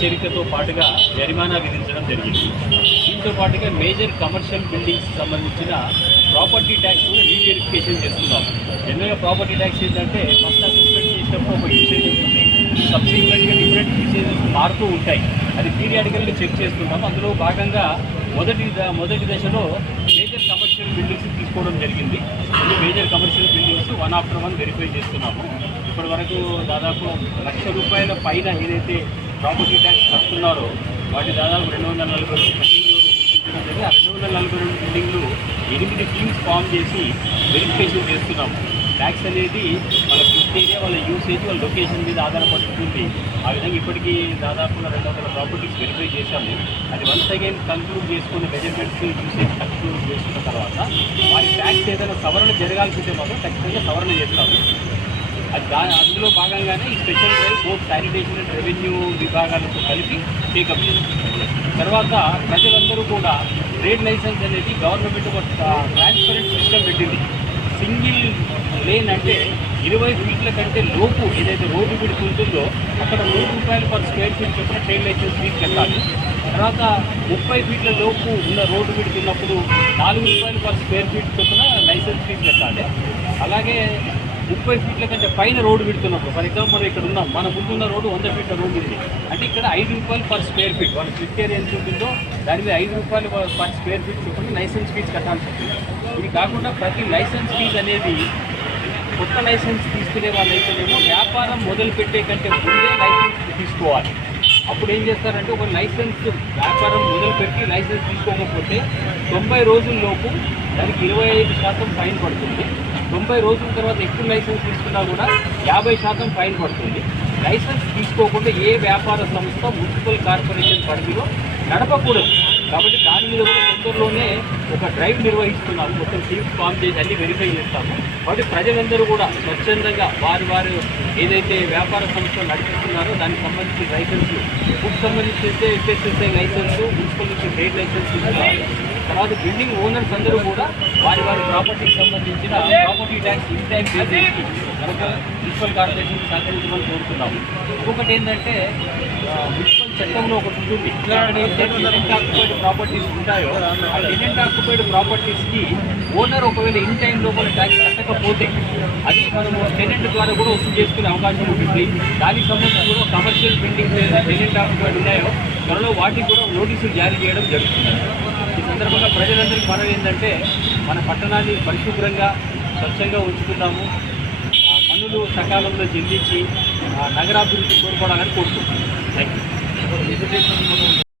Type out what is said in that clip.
హెచ్చరికతో పాటుగా జరిమానా విధించడం జరిగింది. దీంతో పాటుగా మేజర్ కమర్షియల్ బిల్డింగ్స్ సంబంధించిన ప్రాపర్టీ ట్యాక్స్ కూడా రీవెరిఫికేషన్ చేస్తున్నాం. జనరల్గా ప్రాపర్టీ ట్యాక్స్ ఏంటంటే ఫస్ట్ అసెస్మెంట్ చేసినప్పుడు ఒక యూసేజ్ ఉంటుంది. సబ్సిక్వెంట్గా డిఫరెంట్ యూసేజెస్ మారుతూ ఉంటాయి. అది పీరియాడికల్గా చెక్ చేస్తున్నాం అందులో భాగంగా మొదటి ద- మొదటి దశలో మేజర్ కమర్షియల్ బిల్డింగ్స్ తీసుకోవడం జరిగింది. Major commercial buildings one after one verify చేస్తున్నాము. ఇప్పటి వరకు దాదాపు లక్ష రూపాయల పైన ఏదైతే ప్రాపర్టీ ట్యాక్స్ కడుతున్నారో వాటి దాదాపు రెండు వందల నలభై రెండు బిల్డింగ్లు. ఆ రెండు వందల నలభై రెండు బిల్డింగ్లు ఎనిమిది టీమ్స్ ఫామ్ చేసి వెరిఫికేషన్ చేస్తున్నాము ట్యాక్స్ అనేది వాళ్ళ ఫిఫ్త్ ఏరియా వాళ్ళ యూసేజ్ వాళ్ళ లొకేషన్ మీద ఆధారపడుతుంది. ఆ విధంగా ఇప్పటికీ దాదాపు రెండు వందల ప్రాపర్టీస్ వెరిఫై చేశాము. అది వన్స్ అగైన్ కన్క్లూడ్ చేసుకుని మెజర్మెంట్స్ యూసేజ్ కన్క్లూడ్ చేసుకున్న తర్వాత వారి ట్యాక్స్ ఏదైనా సవరణ జరగాల్సి ఉంటే మాత్రం ఖచ్చితంగా సవరణ చేస్తాము. అది అందులో భాగంగానే ఈ special drive both sanitation and revenue విభాగాలతో కలిపి టేకప్ చేస్తుంది. తర్వాత ప్రజలందరూ కూడా ట్రేడ్ లైసెన్స్ అనేది గవర్నమెంట్ ఒక ట్రాన్స్పరెంట్ సిస్టమ్ పెట్టింది. సింగిల్ లేన్ అంటే ఇరవై ఫీట్ల కంటే లోపు ఏదైతే రోడ్డు విడుపు ఉంటుందో అక్కడ మూడు రూపాయలు పర్ స్క్వేర్ ఫీట్ చొప్పున ట్రేడ్ లైసెన్స్ తీసుకెళ్ళాలి తర్వాత ముప్పై ఫీట్ల లోపు ఉన్న రోడ్డు విడుతున్నప్పుడు నాలుగు రూపాయలు పర్ స్క్వేర్ ఫీట్ చొప్పున లైసెన్స్ ఫీజు కట్టాలి. అలాగే ముప్పై ఫీట్ల కంటే పైన రోడ్డు పెడుతున్నప్పుడు ఫర్ ఎగ్జాంపుల్ మనం ఇక్కడ ఉన్నాం మన ముందున్న రోడ్డు వంద ఫీట్ల రోడ్డు ఉంది. అంటే ఇక్కడ ఐదు రూపాయలు పర్ స్క్వేర్ ఫీట్ వాళ్ళ ఫిట్ ఏరియా ఎంత ఉంటుందో దాని మీద ఐదు రూపాయలు పర్ స్క్వేర్ ఫీట్ చెప్పండి లైసెన్స్ ఫీజు కట్టాల్సి ఉంటుంది ఇది కాకుండా ప్రతి లైసెన్స్ ఫీజు అనేది కొత్త లైసెన్స్ తీసుకునే వాళ్ళైతేనేమో వ్యాపారం మొదలు పెట్టే కంటే ముందే లైసెన్స్ తీసుకోవాలి. అప్పుడు ఏం చేస్తారంటే ఒక లైసెన్స్ వ్యాపారం మొదలుపెట్టి లైసెన్స్ తీసుకోకపోతే తొంభై రోజుల్లోపు దానికి ఇరవై ఐదు శాతం ఫైన్ పడుతుంది. తొంభై రోజుల తర్వాత ఎక్కువ లైసెన్స్ తీసుకున్నా కూడా యాభై శాతం ఫైన్ పడుతుంది. లైసెన్స్ తీసుకోకుండా ఏ వ్యాపార సంస్థ మున్సిపల్ కార్పొరేషన్ పరిధిలో నడపకూడదు. కాబట్టి దాని మీద కూడా తొందరలోనే ఒక డ్రైవ్ నిర్వహిస్తున్నాము. మొత్తం టీమ్స్ ఫామ్ చేసి అన్ని వెరిఫై చేస్తాము. కాబట్టి ప్రజలందరూ కూడా స్వచ్ఛందంగా వారి వారు ఏదైతే వ్యాపార సంస్థలు నడిపిస్తున్నారో దానికి సంబంధించిన లైసెన్స్ ఫుడ్ సంబంధించి అయితే ఎఫ్ఎస్ఎస్ఐ లైసెన్స్ మున్సిపల్ నుంచి ట్రేడ్ లైసెన్స్ తర్వాత బిల్డింగ్ ఓనర్స్ అందరూ కూడా వారి వారి ప్రాపర్టీకి సంబంధించిన property tax in time pay చేసి కనుక మున్సిపల్ కార్పొరేషన్ సహకరించమని కోరుతున్నాము. ఇంకొకటి ఏంటంటే మున్సిపల్ చట్టంలో ఒకటి ఉంటుంది. టెనెంట్ ఆక్యుపైడ్ ప్రాపర్టీస్ ఉంటాయో ఆ డిజెంట్ ఆక్యుపైడ్ ప్రాపర్టీస్కి ఓనర్ ఒకవేళ ఇన్ టైం లోపల ట్యాక్స్ కట్టకపోతే అది మనము టెనెంట్ ద్వారా కూడా వసూలు చేసుకునే అవకాశం ఉంటుంది. దానికి సంబంధించి కూడా కమర్షియల్ బిల్డింగ్స్ ఏదైతే టెనెంట్ ఆక్యుపైడ్ ఉన్నాయో త్వరలో వాటికి కూడా నోటీసులు జారీ చేయడం జరుగుతుంది. ఈ సందర్భంగా ప్రజలందరికీ మనం ఏంటంటే మన పట్టణాన్ని పరిశుభ్రంగా స్వచ్ఛంగా ఉంచుతున్నాము పన్నులు సకాలంలో చెల్లించి ఆ, నగరాభివృద్ధి కోరుకోవడానికి కోరుకుంటున్నాం. Thank you